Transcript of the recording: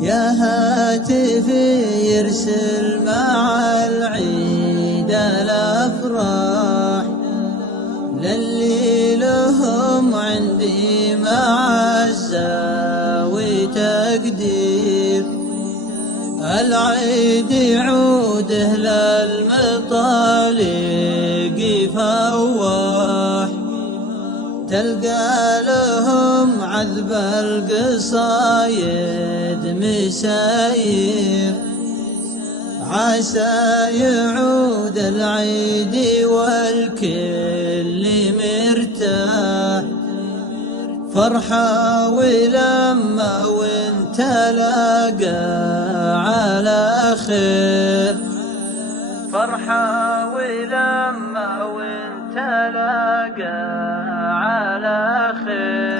يا هاتفي يرسل مع العيد الأفراح للي لهم عندي معزة وتقدير. العيد يعوده للمطالق فواح تلقى لهم عذب القصايد مساير. عسى يعود العيد والكل مرتاح فرحة ولما وانت لاقى على خير. فرحة ولما وانت لاقى على خير.